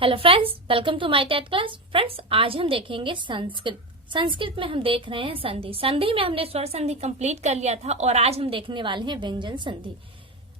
Hello friends, welcome to my TET class. Friends, आज हम देखेंगे संस्कृत में हम देख रहे हैं संधि में हमने स्वर संधि कंप्लीट कर लिया था और आज हम देखने वाले हैं व्यंजन संधि।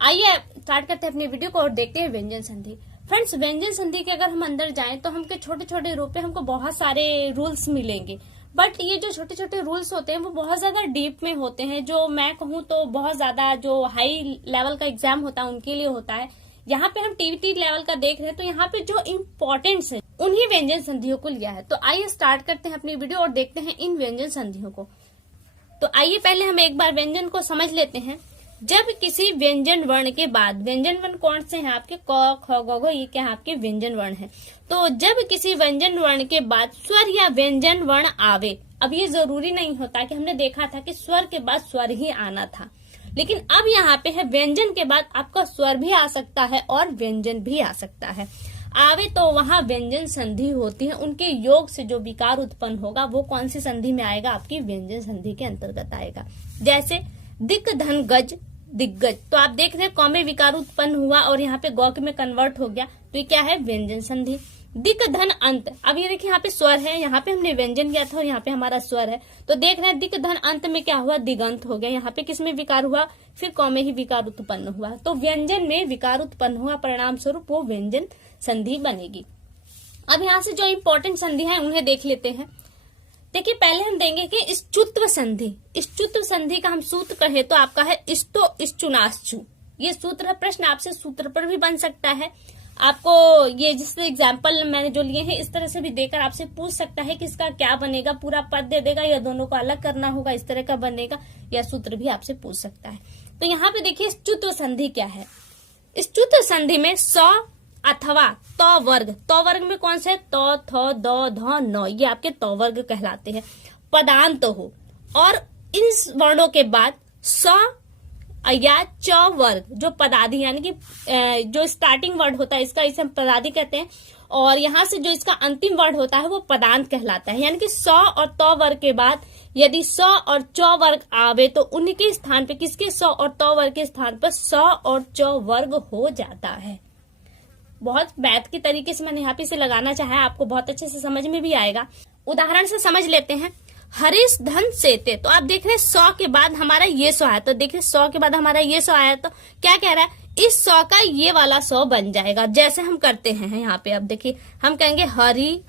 आइए स्टार्ट करते हैं अपनी वीडियो को और देखते हैं व्यंजन संधि। फ्रेंड्स, व्यंजन संधि के अगर हम अंदर जाएं तो हमके छोटे छोटे रूप में हमको बहुत सारे रूल्स मिलेंगे, बट ये जो छोटे छोटे रूल्स होते हैं वो बहुत ज्यादा डीप में होते हैं। जो मैं कहूँ तो बहुत ज्यादा जो हाई लेवल का एग्जाम होता है उनके लिए होता है। यहाँ पे हम टीवीटी लेवल का देख रहे हैं तो यहाँ पे जो इम्पोर्टेंट्स है उन्हीं व्यंजन संधियों को लिया है। तो आइए स्टार्ट करते हैं अपनी वीडियो और देखते हैं इन व्यंजन संधियों को। तो आइए पहले हम एक बार व्यंजन को समझ लेते हैं। जब किसी व्यंजन वर्ण के बाद, व्यंजन वर्ण कौन से हैं आपके, क ख ग घ, ये क्या आपके व्यंजन वर्ण है। तो जब किसी व्यंजन वर्ण के बाद स्वर या व्यंजन वर्ण आवे, अब ये जरूरी नहीं होता कि हमने देखा था कि स्वर के बाद स्वर ही आना था, लेकिन अब यहाँ पे है व्यंजन के बाद आपका स्वर भी आ सकता है और व्यंजन भी आ सकता है। आवे तो वहां व्यंजन संधि होती है, उनके योग से जो विकार उत्पन्न होगा वो कौन सी संधि में आएगा, आपकी व्यंजन संधि के अंतर्गत आएगा। जैसे दिक धन गज दिग्गज, तो आप देख रहे हैं क में विकार उत्पन्न हुआ और यहाँ पे गौ में कन्वर्ट हो गया, तो ये क्या है, व्यंजन संधि। दिक धन अंत, अब ये देखिए यहाँ पे स्वर है, यहाँ पे हमने व्यंजन किया था और यहाँ पे हमारा स्वर है, तो देख रहे हैं दिक धन अंत में क्या हुआ, दिगंत हो गया। यहाँ पे किसमें विकार हुआ, फिर क में ही विकार उत्पन्न हुआ, तो व्यंजन में विकार उत्पन्न हुआ, परिणाम स्वरूप वो व्यंजन संधि बनेगी। अब यहाँ से जो इम्पोर्टेंट संधि है उन्हें देख लेते हैं। देखिए पहले हम देंगे कि इष्टुत्व संधि। इष्टुत्व संधि का हम सूत्र कहे तो आपका है इष्टो इष्टुनाश्चु, ये सूत्र है। प्रश्न आपसे सूत्र पर भी बन सकता है, आपको ये जिस एग्जाम्पल मैंने जो लिए हैं इस तरह से भी देकर आपसे पूछ सकता है कि इसका क्या बनेगा, पूरा पद दे देगा या दोनों को अलग करना होगा, इस तरह का बनेगा, या सूत्र भी आपसे पूछ सकता है। तो यहाँ पे देखिए इष्टुत्व संधि क्या है। इष्टुत्व संधि में स अथवा तो वर्ग में कौन से, तो थ द ध न, ये आपके तो वर्ग कहलाते हैं। पदांत हो और इन वर्णों के बाद स या च वर्ग, जो पदादि यानी कि जो स्टार्टिंग वर्ड होता है इसका, इसे हम पदादि कहते हैं, और यहाँ से जो इसका अंतिम वर्ड होता है वो पदांत कहलाता है। यानी कि स और त वर्ग के बाद यदि स और च वर्ग आवे तो उनके स्थान पे, किसके, स और त वर्ग के स्थान पर स और च वर्ग हो जाता है। बहुत मैथ के तरीके से मैंने यहाँ पे इसे लगाना चाहा है, आपको बहुत अच्छे से समझ में भी आएगा। उदाहरण से समझ लेते हैं। हरीश धन सेते, तो आप देख रहे हैं 100 के बाद हमारा ये 100 आया, तो देखिए 100 के बाद हमारा ये 100 आया, तो क्या कह रहा है, इस 100 का ये वाला 100 बन जाएगा। जैसे हम करते हैं यहाँ पे, अब देखिए हम कहेंगे हरी,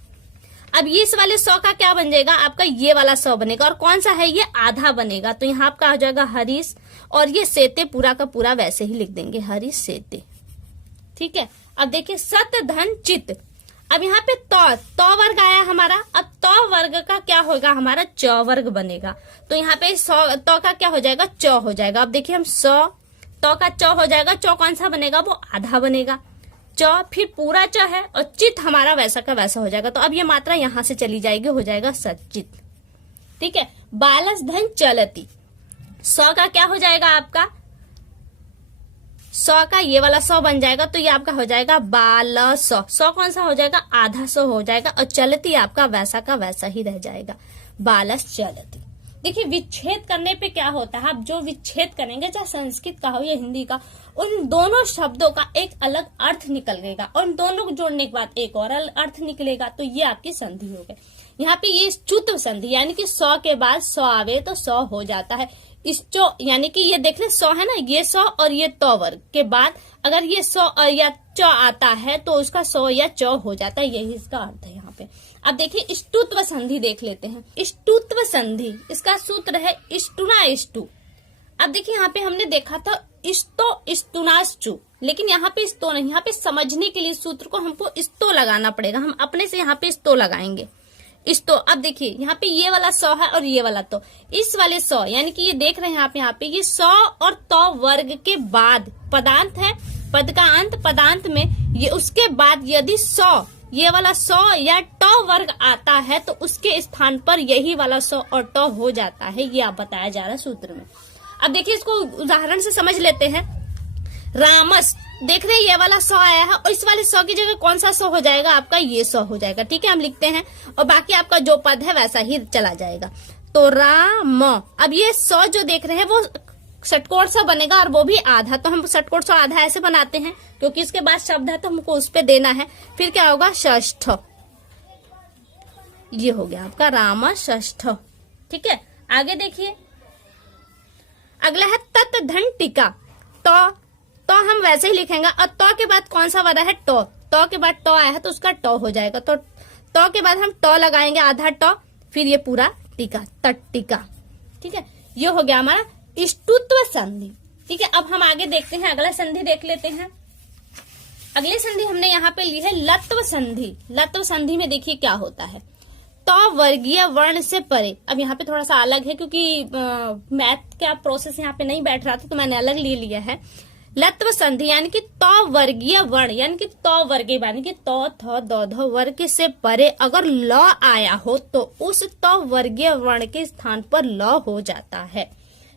अब ये इस वाले 100 का क्या बन जाएगा, आपका ये वाला 100 बनेगा, और कौन सा है, ये आधा बनेगा, तो यहाँ आपका हो जाएगा हरीश, और ये सेते पूरा का पूरा वैसे ही लिख देंगे, हरीश सेते। ठीक है। अब देखिए सत धन चित, अब यहाँ पे तो वर्ग आया हमारा, अब तो वर्ग का क्या होगा, हमारा च वर्ग बनेगा, तो यहाँ पे तो का क्या हो जाएगा, च हो जाएगा। अब देखिए हम तो का च हो जाएगा, च कौन सा बनेगा, वो आधा बनेगा, च फिर पूरा च है, और चित हमारा वैसा का वैसा हो जाएगा, तो अब ये मात्रा यहाँ से चली जाएगी, हो जाएगा सचित। ठीक है। बालस धन चलती, 100 का क्या हो जाएगा आपका, 100 का ये वाला 100 बन जाएगा, तो ये आपका हो जाएगा 1200। 100 कौन सा हो जाएगा, आधा 100 हो जाएगा, और चलती आपका वैसा का वैसा ही रह जाएगा, बालस चलती। देखिए विच्छेद करने पे क्या होता है, आप जो विच्छेद करेंगे चाहे संस्कृत का हो या हिंदी का, उन दोनों शब्दों का एक अलग अर्थ निकलेगा और उन दोनों को जोड़ने के बाद एक और अर्थ निकलेगा, तो ये आपकी संधि हो गई। यहाँ पे ये इष्टुत्व संधि, यानी कि 100 के बाद 100 आवे तो 100 हो जाता है। इष्टो यानी कि ये देख रहे 100 है ना, ये 100 और ये तो वर्ग के बाद अगर ये 100 या च आता है तो उसका 100 या च हो जाता है, यही इसका अर्थ है यहाँ पे। अब देखिए इष्टुत्व संधि देख लेते हैं। इष्टुत्व संधि, इसका सूत्र है इष्टुना इष्टु। अब देखिए यहाँ पे हमने देखा था इष्टो इष्टुनाश्चु, लेकिन यहाँ पे इस्तो नहीं, यहाँ पे समझने के लिए सूत्र को हमको इस्तो लगाना पड़ेगा, हम अपने से यहाँ पे इस्तो लगाएंगे, इस्तो। अब देखिए यहाँ पे ये वाला 100 है और ये वाला तो, इस वाले 100 यानी कि ये देख रहे हैं आप यहाँ पे, ये 100 और तो वर्ग के बाद पदांत है, पद का अंत पदांत में, ये उसके बाद यदि 100 ये वाला 100 या तो वर्ग आता है तो उसके स्थान पर यही वाला 100 और तो हो जाता है, ये आप बताया जा रहा है सूत्र में। अब देखिए इसको उदाहरण से समझ लेते हैं। रामस, देख रहे हैं ये वाला 100 आया है और इस वाले 100 की जगह कौन सा 100 हो जाएगा, आपका ये 100 हो जाएगा। ठीक है, हम लिखते हैं और बाकी आपका जो पद है वैसा ही चला जाएगा। तो राम, अब ये 100 जो देख रहे हैं वो षटकोण सा बनेगा और वो भी आधा। तो हम षटकोण सा आधा ऐसे बनाते हैं क्योंकि इसके बाद शब्द है तो हमको उस पे देना है। फिर क्या होगा, षष्ठ, ये हो गया आपका राम षष्ठ। ठीक है, आगे देखिए अगला है तत् धन टीका। तो हम वैसे ही लिखेंगे और तो के बाद कौन सा वाला है, टो। तो के बाद टो आया है तो उसका टो हो जाएगा। तो के बाद हम टो लगाएंगे, आधा टो, फिर ये पूरा टीका, तट्टिका। ठीक है, ये हो गया हमारा इष्टुत्व संधि। ठीक है, अब हम आगे देखते हैं, अगला संधि देख लेते हैं। अगली संधि हमने यहाँ पे ली है लत्व संधि। लत्व संधि में देखिए क्या होता है, तो वर्गीय वर्ण से परे। अब यहाँ पे थोड़ा सा अलग है क्योंकि मैथ का प्रोसेस यहाँ पे नहीं बैठ रहा था तो मैंने अलग ले लिया है। लत्व संधि यानी कि तो वर्गीय वर्ण, यानी कि तो वर्गीय यानी कि तो थ दो ध वर्ग से परे अगर ल आया हो तो उस तो वर्गीय वर्ण के स्थान पर ल हो जाता है।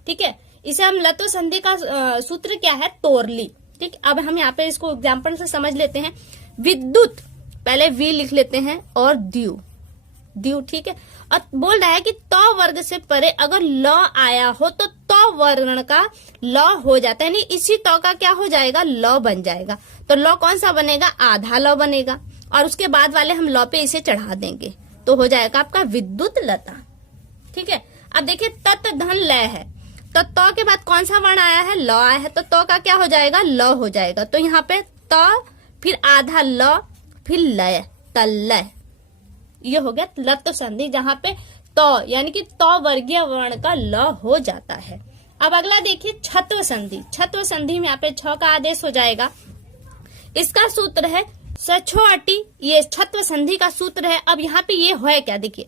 ठीक है, इसे हम लत्व संधि का सूत्र क्या है, तोरली। ठीक, अब हम यहाँ पे इसको एग्जाम्पल से समझ लेते हैं। विद्युत, पहले वी लिख लेते हैं और द्यू, द्यू। ठीक है, और बोल रहा है कि तो वर्ग से परे अगर ल आया हो तो वर्ण का ल हो जाता है, यानी इसी तो का क्या हो जाएगा, ल बन जाएगा। तो ल कौन सा बनेगा, आधा ल बनेगा और उसके बाद वाले हम ल पे इसे चढ़ा देंगे तो हो जाएगा आपका विद्युत लता। ठीक है, अब देखिए तत् धन लय है, तो के बाद कौन सा वर्ण आया है, ल आया है, तो का क्या हो जाएगा, ल हो जाएगा। तो यहाँ पे तो फिर आधा ल फिर लय, तल्लय, ये हो गया लत्व संधि जहां पे तो यानी कि तो वर्गीय वर्ण का ल हो जाता है। अब अगला देखिए छत्व संधि। छत्व संधि में यहाँ पे छ का आदेश हो जाएगा। इसका सूत्र है सछो अटी, ये छत्व संधि का सूत्र है। अब यहाँ पे ये है क्या, देखिए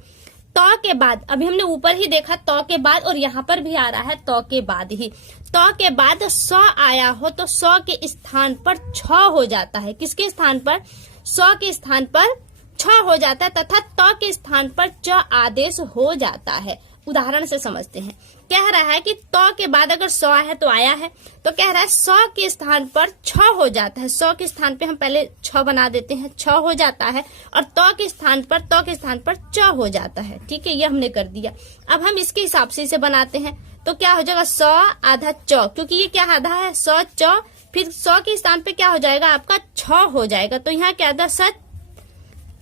तो के बाद, अभी हमने ऊपर ही देखा तो के बाद और यहाँ पर भी आ रहा है तो के बाद ही। तो के बाद स आया हो तो स के स्थान पर छ हो जाता है। किसके स्थान पर, स के स्थान पर छ हो जाता है तथा तो के स्थान पर च आदेश हो जाता है। उदाहरण से समझते हैं, कह रहा है कि तो के बाद अगर स है तो आया है, तो कह रहा है स के स्थान पर छ हो जाता है। स के स्थान पे हम पहले छ बना देते हैं, छ हो जाता है और तो के स्थान पर च हो जाता है। ठीक है, ये हमने कर दिया। अब हम इसके हिसाब से इसे बनाते हैं तो क्या हो जाएगा, स आधा च, क्योंकि ये क्या आधा है, स च, फिर स के स्थान पे क्या हो जाएगा आपका छ हो जाएगा। तो यहाँ क्या था, स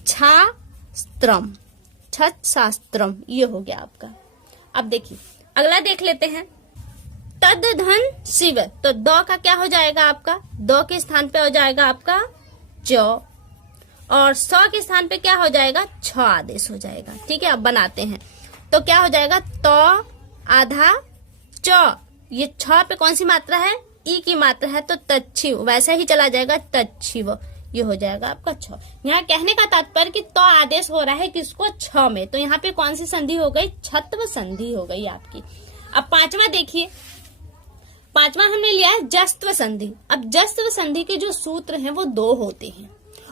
छास्त्रम, छत शास्त्रम, ये हो गया आपका। अब देखिए अगला देख लेते हैं तद धन शिव। तो दो का क्या हो जाएगा आपका, दो के स्थान पे हो जाएगा आपका च और स के स्थान पे क्या हो जाएगा, छ आदेश हो जाएगा। ठीक है, अब बनाते हैं तो क्या हो जाएगा, तो आधा च, ये छ पे कौन सी मात्रा है, ई की मात्रा है तो तच्छिव, वैसा ही चला जाएगा तच्छिव, ये हो जाएगा आपका छ। यहाँ कहने का तात्पर्य कि तो आदेश हो रहा है किसको, छ में, तो यहाँ पे कौन सी संधि हो गई, छत्व संधि हो गई आपकी। अब पांचवा देखिए, पांचवा हमने लिया है जस्त्व संधि। अब जस्त्व संधि के जो सूत्र हैं वो दो होते हैं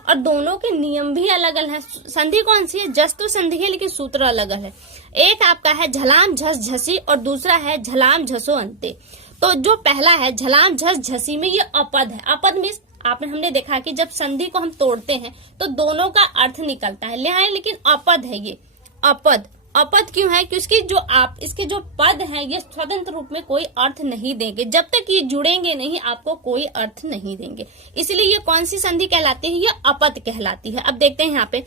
और दोनों के नियम भी अलग अलग हैं। संधि कौन सी है, जस्त्व संधि है लेकिन सूत्र अलग है। एक आपका है झलाम झस झसी और दूसरा है झलाम झसो अंते। तो जो पहला है झलाम झस झसी में ये अपद है। अपद में हमने देखा कि जब संधि को हम तोड़ते हैं तो दोनों का अर्थ निकलता है, लेकिन अपद है ये अपद। अपद क्यों है, क्योंकि जो आप इसके जो पद हैं ये स्वतंत्र रूप में कोई अर्थ नहीं देंगे, जब तक ये जुड़ेंगे नहीं आपको कोई अर्थ नहीं देंगे, इसलिए ये कौन सी संधि कहलाती है, ये अपद कहलाती है। अब देखते हैं यहाँ पे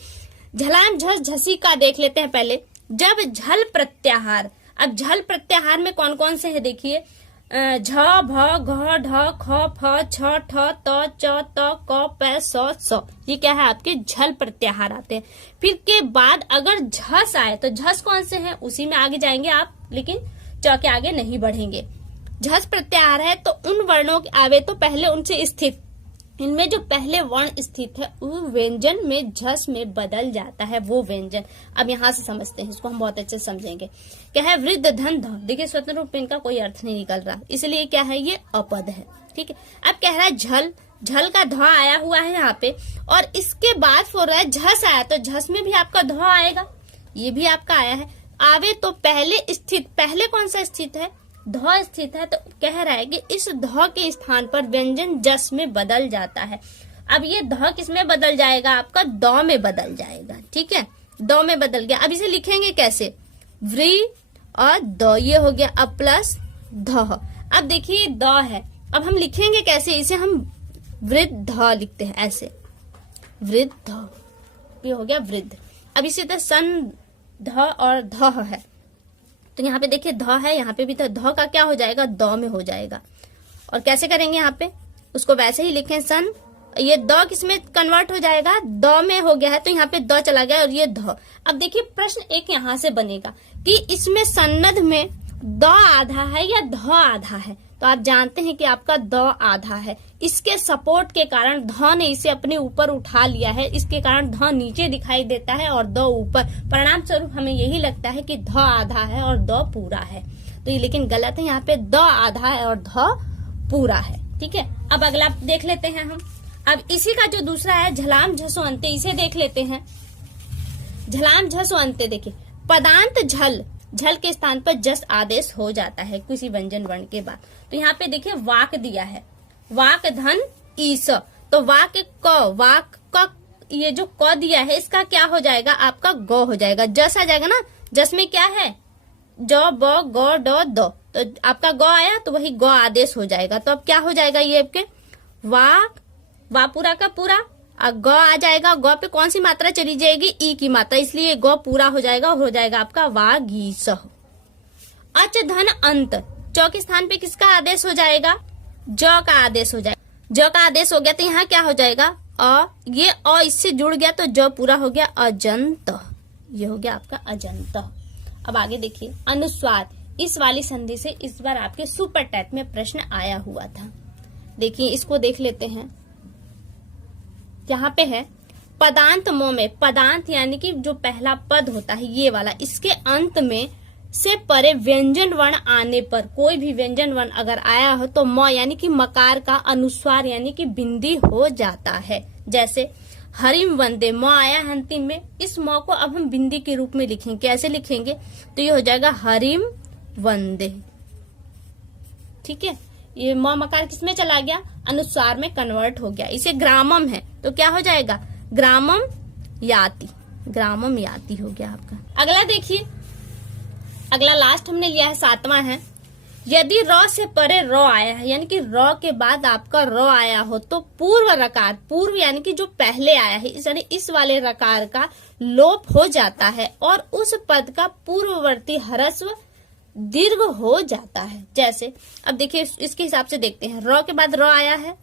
झलाम झस झसी का देख लेते हैं पहले। जब झल प्रत्याहार, अब झल प्रत्याहार में कौन कौन से है देखिए, झ भ घ ढ ख फ छ ठ त च त क प स, ये क्या है आपके झल प्रत्याहार आते हैं। फिर के बाद अगर झस आए तो झस कौन से हैं, उसी में आगे जाएंगे आप, लेकिन च के आगे नहीं बढ़ेंगे। झस प्रत्याहार है तो उन वर्णों के आवे तो पहले उनसे स्थित, इनमें जो पहले वर्ण स्थित है वो व्यंजन में झस में बदल जाता है, वो व्यंजन। अब यहाँ से समझते हैं, इसको हम बहुत अच्छे से समझेंगे। क्या है, वृद्ध धन ध, देखिए स्वतंत्र रूप में इनका कोई अर्थ नहीं निकल रहा, इसलिए क्या है ये अपद है। ठीक है, अब कह रहा है झल, झल का ध आया हुआ है यहाँ पे और इसके बाद हो रहा है झस आया, तो झस में भी आपका ध आएगा, ये भी आपका आया है। आवे तो पहले स्थित, पहले कौन सा स्थित है, ध स्थित है, तो कह रहा है कि इस ध के स्थान पर व्यंजन जस में बदल जाता है। अब ये ध किस में बदल जाएगा आपका, द में बदल जाएगा। ठीक है, द में बदल गया। अब इसे लिखेंगे कैसे, व्री और द, ये हो गया अब प्लस ध। अब देखिए द है, अब हम लिखेंगे कैसे, इसे हम वृद्ध लिखते हैं ऐसे, वृद्ध, ये हो गया वृद्ध। अब इसी तरह सन ध और ध है, तो यहाँ पे देखिए ध है, यहाँ पे भी तो ध का क्या हो जाएगा, द में हो जाएगा। और कैसे करेंगे यहाँ पे, उसको वैसे ही लिखें सन, ये द किसमें कन्वर्ट हो जाएगा, द में हो गया है, तो यहाँ पे द चला गया और ये ध। अब देखिए प्रश्न एक यहाँ से बनेगा कि इसमें सन्नद्ध में द आधा है या ध आधा है, तो आप जानते हैं कि आपका द आधा है। इसके सपोर्ट के कारण ध ने इसे अपने ऊपर उठा लिया है, इसके कारण ध नीचे दिखाई देता है और द ऊपर। परिणाम स्वरूप हमें यही लगता है कि ध आधा है और द पूरा है, तो ये लेकिन गलत है, यहाँ पे द आधा है और ध पूरा है। ठीक है, अब अगला देख लेते हैं हम। अब इसी का जो दूसरा है झलाम झसो अंते, इसे देख लेते हैं। झलाम झसो अंते, देखिए पदांत झल, झल के स्थान पर जस आदेश हो जाता है किसी व्यंजन वर्ण के बाद। तो यहाँ पे देखिए वाक दिया है, वाक धन ईस, तो वाक क, वाक का ये जो क दिया है इसका क्या हो जाएगा, आपका ग हो जाएगा। जस आ जाएगा ना, जस में क्या है, ज ब ग ड द, तो आपका ग आया तो वही ग आदेश हो जाएगा। तो अब क्या हो जाएगा, ये आपके वाक, वा पूरा का पूरा, ग आ जाएगा, ग पे कौन सी मात्रा चली जाएगी, ई की मात्रा, इसलिए ग पूरा हो जाएगा, हो जाएगा आपका वागीस। अच धन अंत, च के स्थान पे किसका आदेश हो जाएगा, ज का आदेश हो जाएगा। ज का आदेश हो गया तो यहाँ क्या हो जाएगा, अ, ये अ इससे जुड़ गया तो ज पूरा हो गया, अजंत, ये हो गया आपका अजंत। अब आगे देखिए अनुस्वार, इस वाली संधि से इस बार आपके सुपर टैट में प्रश्न आया हुआ था। देखिए इसको देख लेते हैं, यहाँ पे है पदांत म में, पदांत यानी कि जो पहला पद होता है ये वाला, इसके अंत में से परे व्यंजन वर्ण आने पर, कोई भी व्यंजन वर्ण अगर आया हो तो म यानी कि मकार का अनुस्वार यानी कि बिंदी हो जाता है। जैसे हरिम वंदे, म आया है अंतिम में, इस म को अब हम बिंदी के रूप में लिखेंगे। कैसे लिखेंगे, तो ये हो जाएगा हरिम वंदे। ठीक है, ये म मकार किसमें चला गया, अनुस्वार में कन्वर्ट हो गया। इसे ग्रामम है तो क्या हो जाएगा, ग्रामम याति, ग्रामम याति हो गया आपका। अगला देखिए, अगला लास्ट हमने लिया है 7वां है, यदि र से परे र आया है यानी कि र के बाद आपका र आया हो तो पूर्व रकार, पूर्व यानी कि जो पहले आया है यानी इस वाले रकार का लोप हो जाता है और उस पद का पूर्ववर्ती ह्रस्व दीर्घ हो जाता है। जैसे अब देखिए इसके हिसाब से देखते हैं, र के बाद र आया है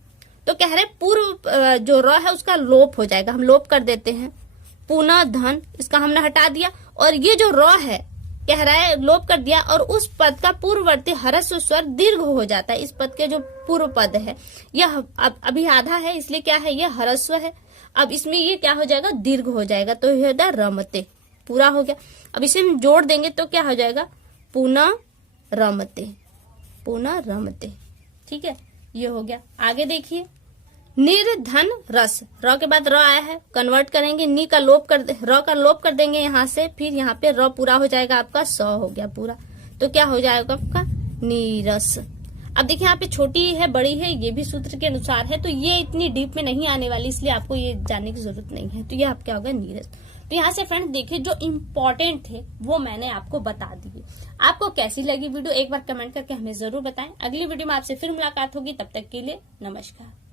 तो कह रहे पूर्व जो र है उसका लोप हो जाएगा, हम लोप कर देते हैं। पुनः धन, इसका हमने हटा दिया, और ये जो र है कह रहा है लोप कर दिया और उस पद का पूर्ववर्ती ह्रस्व स्वर दीर्घ हो जाता है। इस पद के जो पूर्व पद है यह अभी आधा है, इसलिए क्या है, यह ह्रस्व है। अब इसमें ये क्या हो जाएगा, दीर्घ हो जाएगा, तो यह होगा रमते, पूरा हो गया। अब इसे हम जोड़ देंगे तो क्या हो जाएगा, पुनः रमते, पुनः रमते। ठीक है, ये हो गया। आगे देखिए निर्धन रस, र के बाद र आया है, कन्वर्ट करेंगे, नी का लोप कर, र का लोप कर देंगे यहाँ से, फिर यहाँ पे र पूरा हो जाएगा आपका, स हो गया पूरा, तो क्या हो जाएगा आपका नीरस। अब देखिए यहाँ पे छोटी है बड़ी है, ये भी सूत्र के अनुसार है, तो ये इतनी डीप में नहीं आने वाली, इसलिए आपको ये जानने की जरूरत नहीं है। तो ये आप क्या होगा, नीरस। तो यहाँ से फ्रेंड्स देखिए जो इम्पोर्टेंट थे वो मैंने आपको बता दिए। आपको कैसी लगी वीडियो एक बार कमेंट करके हमें जरूर बताएं। अगली वीडियो में आपसे फिर मुलाकात होगी, तब तक के लिए नमस्कार।